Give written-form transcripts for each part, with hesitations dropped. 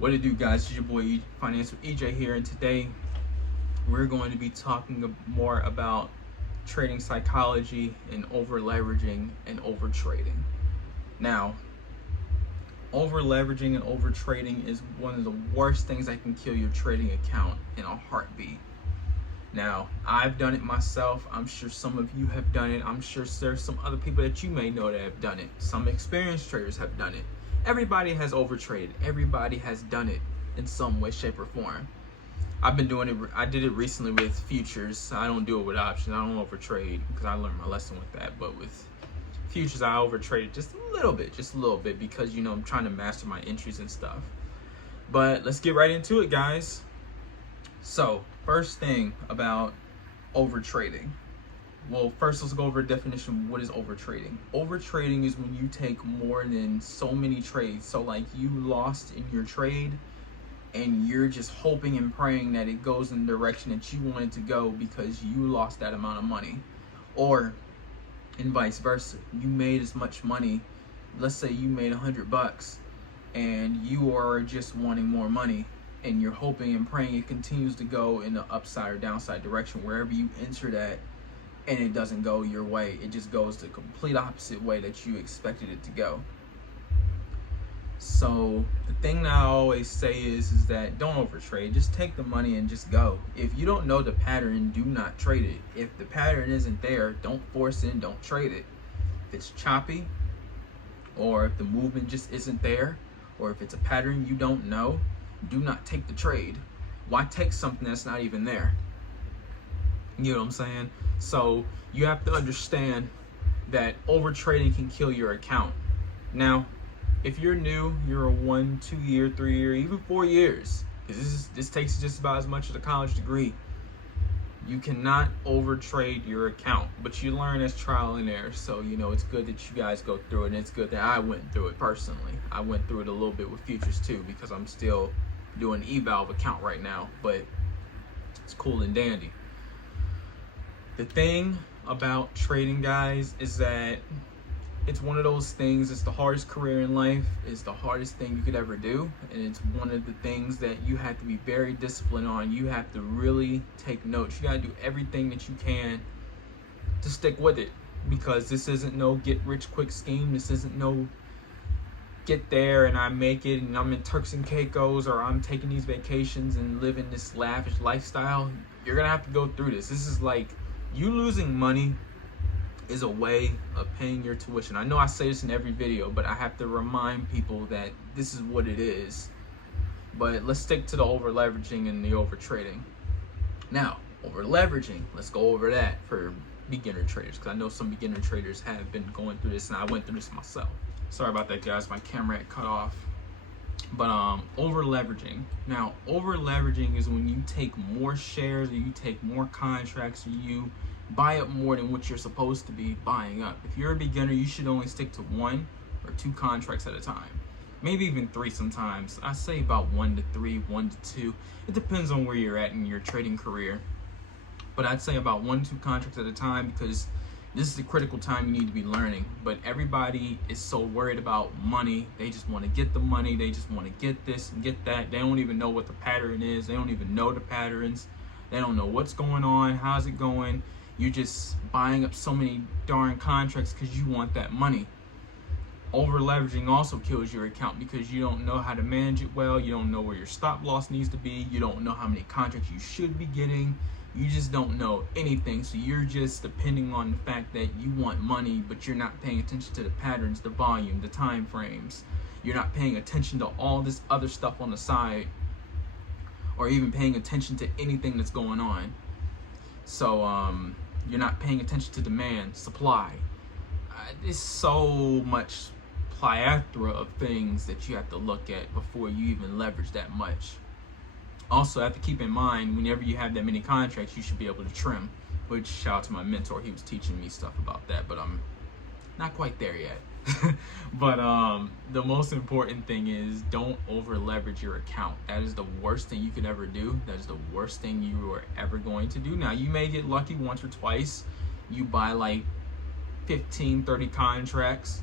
What it do, guys? It's your boy Financial EJ here, and today we're going to be talking more about trading psychology and over leveraging and over trading. Now, over leveraging and over trading is one of the worst things that can kill your trading account in a heartbeat. Now, I've done it myself. I'm sure some of you have done it. I'm sure there's some other people that you may know that have done it. Some experienced traders have done it. Everybody has overtraded. Everybody has done it in some way, shape, or form. I've been doing it. I did it recently with futures. I don't do it with options. I don't overtrade because I learned my lesson with that. But with futures, I overtraded just a little bit because, you know, I'm trying to master my entries and stuff. But let's get right into it, guys. So, first thing about overtrading. Well, first let's go over a definition of what is overtrading. Overtrading is when you take more than so many trades. So like you lost in your trade and you're just hoping and praying that it goes in the direction that you want it to go because you lost that amount of money. Or and vice versa. You made as much money. Let's say you made $100 and you are just wanting more money. And you're hoping and praying it continues to go in the upside or downside direction wherever you enter that, and it doesn't go your way. It just goes the complete opposite way that you expected it to go. So the thing that I always say is that don't overtrade. Just take the money and just go. If you don't know the pattern, do not trade it. If the pattern isn't there, don't force in, don't trade it. If it's choppy, or if the movement just isn't there, or if it's a pattern you don't know, do not take the trade. Why take something that's not even there? You know what I'm saying? So you have to understand that overtrading can kill your account. Now, if you're new, you're a 1, 2 year, 3 year, even 4 years, because this takes just about as much as a college degree. You cannot overtrade your account, but you learn as trial and error. So, you know, it's good that you guys go through it, and it's good that I went through it personally. I went through it a little bit with futures too, because I'm still doing eValve account right now, but it's cool and dandy. The thing about trading, guys, is that it's one of those things. It's the hardest career in life. It's the hardest thing you could ever do, and it's one of the things that you have to be very disciplined on. You have to really take notes. You got to do everything that you can to stick with it, because this isn't no get rich quick scheme. This isn't no get there and I make it and I'm in Turks and Caicos, or I'm taking these vacations and living this lavish lifestyle. You're gonna have to go through this. This is like, you losing money is a way of paying your tuition. I know I say this in every video, but I have to remind people that this is what it is. But let's stick to the over leveraging and the over trading. Now, over leveraging, let's go over that for beginner traders, because I know some beginner traders have been going through this, and I went through this myself. Sorry about that, guys. My camera had cut off. But over leveraging. Now, over leveraging is when you take more shares, or you take more contracts, or you buy up more than what you're supposed to be buying up. If you're a beginner, you should only stick to 1 or 2 contracts at a time. Maybe even 3 sometimes. I say about 1 to 3, 1 to 2. It depends on where you're at in your trading career. But I'd say about 1 to 2 contracts at a time, because this is the critical time you need to be learning. But everybody is so worried about money. They just want to get the money. They just want to get this and get that. They don't even know what the pattern is. They don't even know the patterns. They don't know what's going on. How's it going? You're just buying up so many darn contracts because you want that money. Over leveraging also kills your account, because you don't know how to manage it well. You don't know where your stop loss needs to be. You don't know how many contracts you should be getting. You just don't know anything. So you're just depending on the fact that you want money, but you're not paying attention to the patterns, the volume, the time frames. You're not paying attention to all this other stuff on the side, or even paying attention to anything that's going on. So you're not paying attention to demand, supply. There's so much plethora of things that you have to look at before you even leverage that much. Also, I have to keep in mind, whenever you have that many contracts, you should be able to trim, which, shout out to my mentor, he was teaching me stuff about that, but I'm not quite there yet. But the most important thing is, don't over leverage your account. That is the worst thing you could ever do. That is the worst thing you are ever going to do. Now, you may get lucky once or twice. You buy like 15, 30 contracts,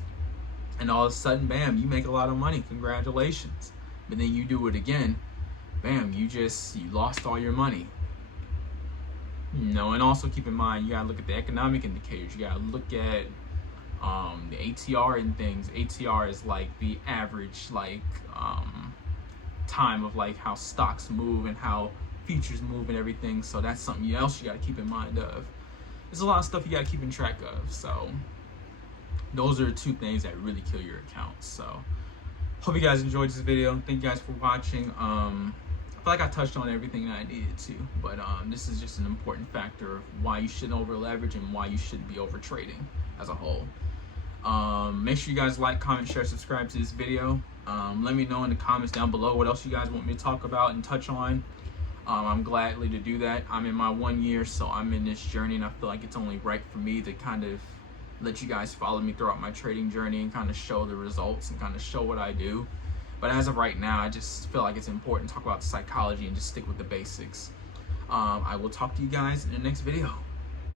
and all of a sudden, bam, you make a lot of money. Congratulations. but then you do it again, bam, you lost all your money. And also keep in mind, you gotta look at the economic indicators. You gotta look at the ATR and things. ATR is like the average time of how stocks move and how futures move and everything. So that's something else you gotta keep in mind of. There's a lot of stuff you gotta keep in track of. So those are two things that really kill your account. So hope you guys enjoyed this video. Thank you guys for watching. I feel like I touched on everything that I needed to, but this is just an important factor of why you shouldn't over leverage and why you shouldn't be over trading as a whole. Make sure you guys like, comment, share, subscribe to this video. Let me know in the comments down below what else you guys want me to talk about and touch on. I'm gladly to do that. I'm in my 1 year, so I'm in this journey, and I feel like it's only right for me to kind of let you guys follow me throughout my trading journey and kind of show the results and kind of show what I do. But as of right now, I just feel like it's important to talk about the psychology and just stick with the basics. I will talk to you guys in the next video.